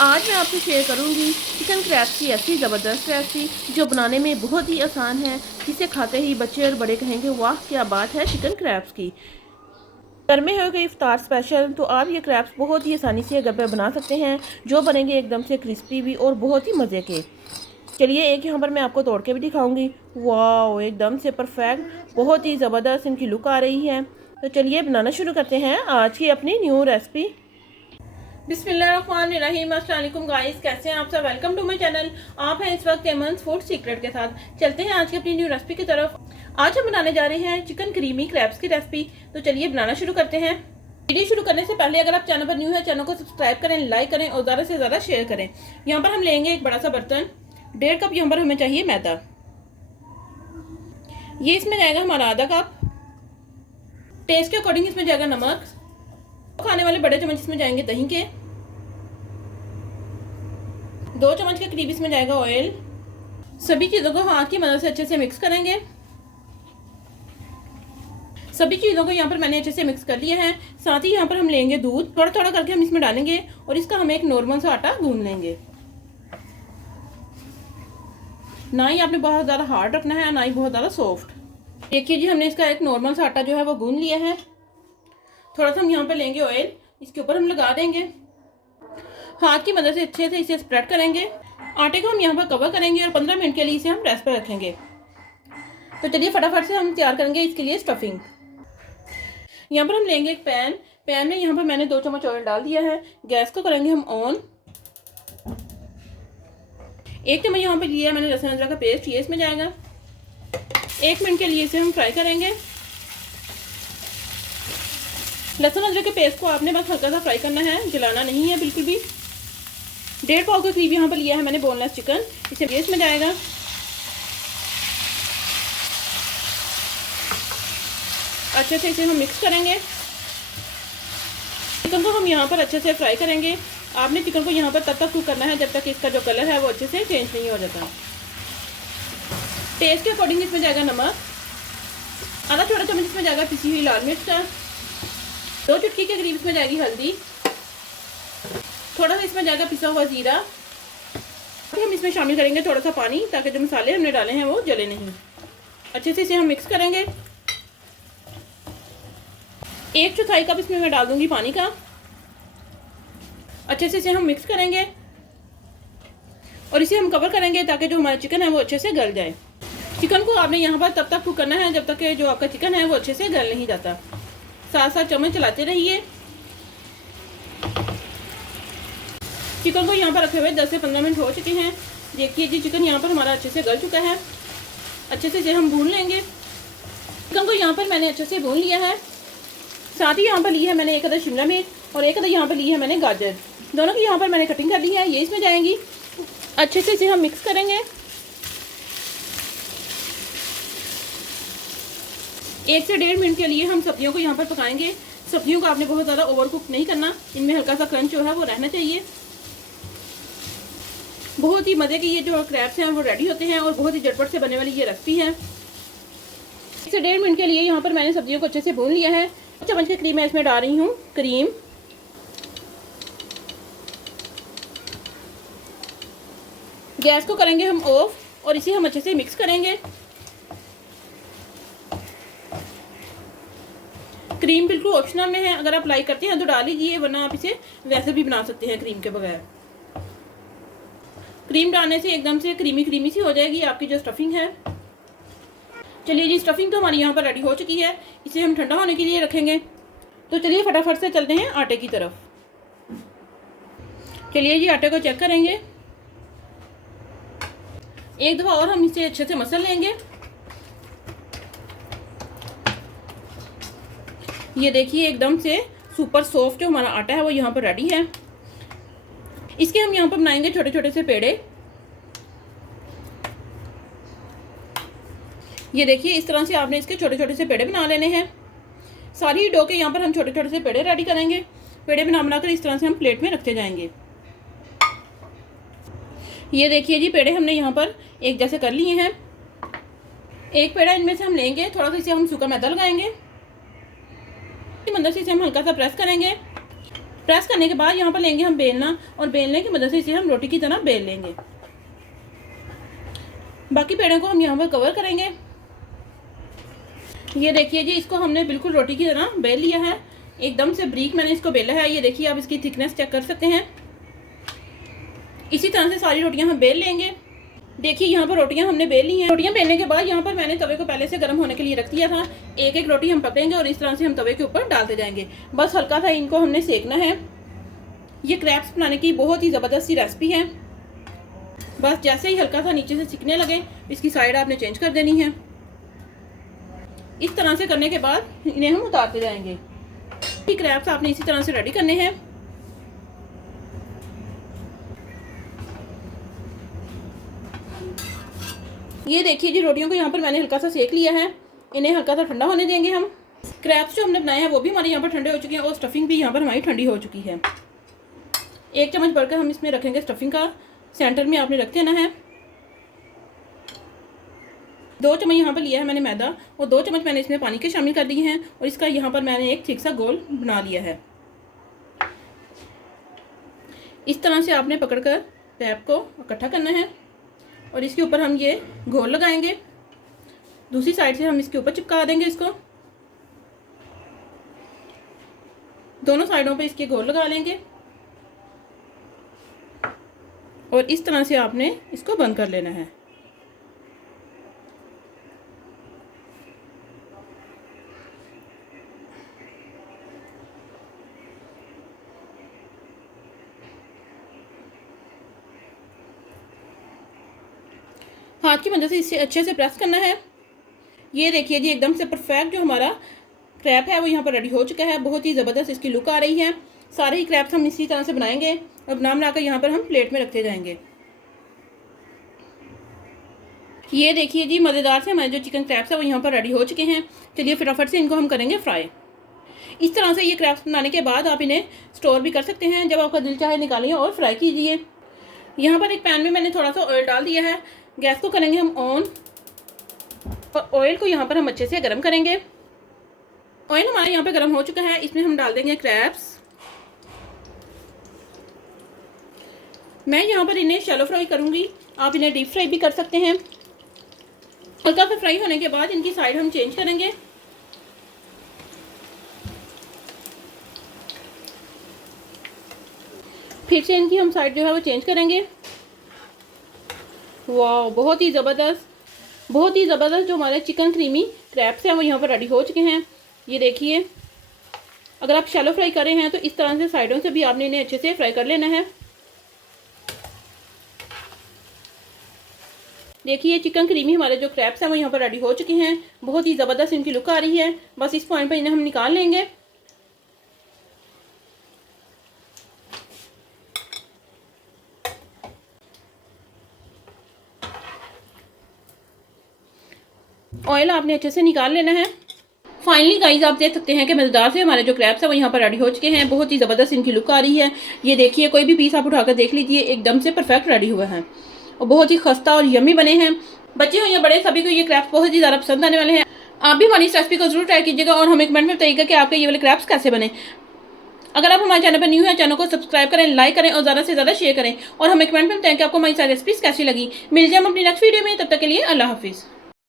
आज मैं आपसे शेयर करूंगी चिकन क्रैब्स की ऐसी ज़बरदस्त रेसिपी जो बनाने में बहुत ही आसान है, जिसे खाते ही बच्चे और बड़े कहेंगे वाह क्या बात है चिकन क्रैब्स की। घर में होगा इफ्तार स्पेशल, तो आप ये क्रैब्स बहुत ही आसानी से घर पर बना सकते हैं, जो बनेंगे एकदम से क्रिस्पी भी और बहुत ही मज़े के। चलिए एक यहाँ पर मैं आपको तोड़ के भी दिखाऊंगी। वाह एकदम से परफेक्ट, बहुत ही ज़बरदस्त इनकी लुक आ रही है। तो चलिए बनाना शुरू करते हैं आज की अपनी न्यू रेसिपी। बिस्मिल्लाहिर्रहमानिर्रहीम। अस्सलाम वालेकुम गाइस, कैसे हैं आप सब। Welcome to my channel. आप हैं इस वक्त एमन्स फूड सीक्रेट के साथ। चलते हैं आज की अपनी न्यू रेसिपी की तरफ। आज हम बनाने जा रहे हैं चिकन क्रीमी क्रैब्स की रेसिपी। तो चलिए बनाना शुरू करते हैं। वीडियो शुरू करने से पहले अगर आप चैनल पर न्यू है, चैनल को सब्सक्राइब करें, लाइक करें और ज़्यादा से ज़्यादा शेयर करें। यहाँ पर हम लेंगे एक बड़ा सा बर्तन, 1.5 कप यहाँ पर हमें चाहिए मैदा। ये इसमें जाएगा हमारा आधा कप। टेस्ट के अकॉर्डिंग इसमें जाएगा नमक। खाने वाले बड़े चम्मच इसमें जाएंगे दही के। 2 चम्मच के करीब इसमें जाएगा ऑयल। सभी चीज़ों को हाथ की मदद से अच्छे से मिक्स करेंगे। सभी चीज़ों को यहाँ पर मैंने अच्छे से मिक्स कर लिया है। साथ ही यहाँ पर हम लेंगे दूध, थोड़ा थोड़ा करके हम इसमें डालेंगे और इसका हमें एक नॉर्मल सा आटा गूंद लेंगे। ना ही आपने बहुत ज़्यादा हार्ड रखना है, ना ही बहुत ज़्यादा सॉफ्ट। देखिए जी, हमने इसका एक नॉर्मल सा आटा जो है वो गूंद लिया है। थोड़ा सा हम यहाँ पर लेंगे ऑयल, इसके ऊपर हम लगा देंगे। हाथ की मदद से अच्छे से इसे स्प्रेड करेंगे। आटे को हम यहाँ पर कवर करेंगे और 15 मिनट के लिए इसे हम रेस्ट पर रखेंगे। तो चलिए फटाफट से हम तैयार करेंगे इसके लिए स्टफिंग। यहाँ पर हम लेंगे एक पैन में यहाँ पर मैंने 2 चम्मच ऑयल डाल दिया है। गैस को करेंगे हम ऑन। 1 चम्मच यहाँ पर लिया मैंने लहसुन अदरक का पेस्ट, ये इसमें जाएगा। 1 मिनट के लिए इसे हम फ्राई करेंगे। लहसुन अदरक के पेस्ट को आपने बस हल्का सा फ्राई करना है, जलाना नहीं है बिल्कुल भी। 1.5 पाव के करीब यहाँ पर लिया है मैंने बोनलेस चिकन, इसे इसमें जाएगा। अच्छे से इसे हम मिक्स करेंगे। चिकन को हम यहाँ पर अच्छे से फ्राई करेंगे। आपने चिकन को यहाँ पर तब तक कुक करना है जब तक इसका जो कलर है वो अच्छे से चेंज नहीं हो जाता। टेस्ट के अकॉर्डिंग इसमें जाएगा नमक। आधा छोटा चम्मच इसमें जाएगा पिसी हुई लाल मिर्च का। 2 चुटकी के करीब इसमें जाएगी हल्दी। थोड़ा सा इसमें जाएगा पिसा हुआ जीरा। फिर हम इसमें शामिल करेंगे थोड़ा सा पानी, ताकि जो मसाले हमने डाले हैं वो जले नहीं। अच्छे से इसे हम मिक्स करेंगे। 1/4 कप इसमें मैं डाल दूंगी पानी का। अच्छे से इसे हम मिक्स करेंगे और इसे हम कवर करेंगे ताकि जो हमारा चिकन है वो अच्छे से गल जाए। चिकन को आपने यहाँ पर तब तक कुक करना है जब तक कि जो आपका चिकन है वो अच्छे से गल नहीं जाता। साथ साथ चम्मच चलाते रहिए। चिकन को यहाँ पर रखे हुए 10 से 15 मिनट हो चुके हैं। देखिए जी, चिकन यहाँ पर हमारा अच्छे से गल चुका है। अच्छे से इसे हम भून लेंगे। चिकन को यहाँ पर मैंने अच्छे से भून लिया है। साथ ही यहाँ पर ली है मैंने 1 अदर शिमला मिर्च और 1 अदर यहाँ पर ली है मैंने गाजर। दोनों की यहाँ पर मैंने कटिंग कर ली है, ये इसमें जाएंगी। अच्छे से इसे हम मिक्स करेंगे। 1 से 1.5 मिनट के लिए हम सब्जियों को यहाँ पर पकाएंगे। सब्जियों को आपने बहुत ज़्यादा ओवर कुक नहीं करना, इनमें हल्का सा क्रंच जो है वो रहना चाहिए। बहुत ही मज़े के ये जो क्रैब्स हैं वो रेडी होते हैं और बहुत ही झटपट से बनने वाली ये रेसिपी है। 1 से 1.5 मिनट के लिए यहाँ पर मैंने सब्जियों को अच्छे से भून लिया है। 1 चम्मच के करीब मैं इसमें डाल रही हूँ क्रीम। गैस को करेंगे हम ऑफ और इसे हम अच्छे से मिक्स करेंगे। क्रीम बिल्कुल ऑप्शनल में है, अगर आप लाइक करते हैं तो डाल लीजिए, वरना आप इसे वैसे भी बना सकते हैं क्रीम के बगैर। क्रीम डालने से एकदम से क्रीमी क्रीमी सी हो जाएगी आपकी जो स्टफिंग है। चलिए जी, स्टफिंग तो हमारी यहाँ पर रेडी हो चुकी है। इसे हम ठंडा होने के लिए रखेंगे। तो चलिए फटाफट से चलते हैं आटे की तरफ। चलिए जी, आटे को चेक करेंगे। एक दफ़ा और हम इसे अच्छे से मसल लेंगे। ये देखिए, एकदम से सुपर सॉफ्ट जो हमारा आटा है वो यहाँ पर रेडी है। इसके हम यहाँ पर बनाएंगे छोटे छोटे से पेड़े। ये देखिए, इस तरह से आपने इसके छोटे छोटे से पेड़े बना लेने हैं। सारी डो के यहाँ पर हम छोटे छोटे से पेड़े रेडी करेंगे। पेड़े बनाकर इस तरह से हम प्लेट में रखते जाएंगे। ये देखिए जी, पेड़े हमने यहाँ पर एक जैसे कर लिए हैं। एक पेड़ा इनमें से हम लेंगे, थोड़ा सा इसे हम सूखा मैदा लगाएंगे। मदद से इसे हम हल्का सा प्रेस करेंगे। प्रेस करने के बाद यहाँ पर लेंगे हम बेलना और बेलने की मदद से इसे हम रोटी की तरह बेल लेंगे। बाकी पेड़ों को हम यहाँ पर कवर करेंगे। ये देखिए जी, इसको हमने बिल्कुल रोटी की तरह बेल लिया है, एकदम से बारीक मैंने इसको बेला है। ये देखिए, आप इसकी थिकनेस चेक कर सकते हैं। इसी तरह से सारी रोटियां हम बेल लेंगे। देखिए यहाँ पर रोटियां हमने बेल ली हैं। रोटियां बेलने के बाद यहाँ पर मैंने तवे को पहले से गर्म होने के लिए रख दिया था। एक एक रोटी हम पकड़ेंगे और इस तरह से हम तवे के ऊपर डालते जाएंगे। बस हल्का सा इनको हमने सेकना है। ये क्रैप्स बनाने की बहुत ही ज़बरदस्त सी रेसिपी है। बस जैसे ही हल्का सा नीचे से सिकने लगे, इसकी साइड आपने चेंज कर देनी है। इस तरह से करने के बाद इन्हें हम उतारते जाएंगे। क्रैप्स आपने इसी तरह से रेडी करने हैं। ये देखिए जी, रोटियों को यहाँ पर मैंने हल्का सा सेक लिया है। इन्हें हल्का सा ठंडा होने देंगे हम। क्रैप्स जो हमने बनाए हैं वो भी हमारे यहाँ पर ठंडे हो चुके हैं और स्टफिंग भी यहाँ पर हमारी ठंडी हो चुकी है। 1 चम्मच भरकर हम इसमें रखेंगे स्टफिंग का। सेंटर में आपने रख देना है। 2 चम्मच यहाँ पर लिया है मैंने मैदा और 2 चम्मच मैंने इसमें पानी के शामिल कर दिए हैं और इसका यहाँ पर मैंने एक थिक सा गोल बना लिया है। इस तरह से आपने पकड़कर टैप को इकट्ठा करना है और इसके ऊपर हम ये घोल लगाएंगे। दूसरी साइड से हम इसके ऊपर चिपका देंगे इसको। दोनों साइडों पे इसके घोल लगा लेंगे और इस तरह से आपने इसको बंद कर लेना है। हाथ की मदद से इसे अच्छे से प्रेस करना है। ये देखिए जी, एकदम से परफेक्ट जो हमारा क्रैप है वो यहाँ पर रेडी हो चुका है। बहुत ही ज़बरदस्त इसकी लुक आ रही है। सारे ही क्रैप्स हम इसी तरह से बनाएंगे और बनाकर यहाँ पर हम प्लेट में रखते जाएंगे। ये देखिए जी, मज़ेदार से हमारे जो चिकन क्रैप्स है वो यहाँ पर रेडी हो चुके हैं। चलिए फटाफट से इनको हम करेंगे फ्राई। इस तरह से ये क्रैप्स बनाने के बाद आप इन्हें स्टोर भी कर सकते हैं। जब आपका दिल चाहे निकालिए और फ्राई कीजिए। यहाँ पर एक पैन में मैंने थोड़ा सा ऑयल डाल दिया है। गैस को करेंगे हम ऑन और ऑयल को यहाँ पर हम अच्छे से गर्म करेंगे। ऑयल हमारे यहाँ पे गर्म हो चुका है। इसमें हम डाल देंगे क्रैप्स। मैं यहाँ पर इन्हें शैलो फ्राई करूँगी, आप इन्हें डीप फ्राई भी कर सकते हैं। हल्का सा फ्राई होने के बाद इनकी साइड हम चेंज करेंगे। फिर से इनकी हम साइड जो है वो चेंज करेंगे। वाह, बहुत ही ज़बरदस्त जो हमारे चिकन क्रीमी क्रैप्स हैं वो यहाँ पर रेडी हो चुके हैं। ये देखिए, अगर आप शैलो फ्राई कर रहे हैं तो इस तरह से साइडों से भी आपने इन्हें अच्छे से फ्राई कर लेना है। देखिए, चिकन क्रीमी हमारे जो क्रैप्स हैं वो यहाँ पर रेडी हो चुके हैं। बहुत ही ज़बरदस्त इनकी लुक आ रही है। बस इस पॉइंट पर इन्हें हम निकाल लेंगे। ऑयल आपने अच्छे से निकाल लेना है। फाइनली गाइस, आप देख सकते हैं कि मज़ेदार से हमारे जो क्रैप्स हैं वो यहाँ पर रेडी हो चुके हैं। बहुत ही ज़बरदस्त इनकी लुक आ रही है। ये देखिए, कोई भी पीस आप उठाकर देख लीजिए, एकदम से परफेक्ट रेडी हुआ है और बहुत ही खस्ता और यम्मी बने हैं। बच्चे हो या बड़े, सभी को ये क्रैप्स बहुत ही ज़्यादा पसंद आने वाले हैं। आप भी हमारी इस रेसिपी को जरूर ट्राई कीजिएगा और हमें कमेंट में बताइएगा कि आपके ये वाले क्रैप्स कैसे बने। अगर आप हमारे चैनल पर न्यू है, चैनल को सब्सक्राइब करें, लाइक करें और ज़्यादा से ज़्यादा शेयर करें और हमें कमेंट में बताएं कि आपको हमारी सारी रेसिपीज कैसी लगी। मिल जाए हम अपनी नेक्स्ट वीडियो में। तब तक के लिए अल्लाह हाफिज़।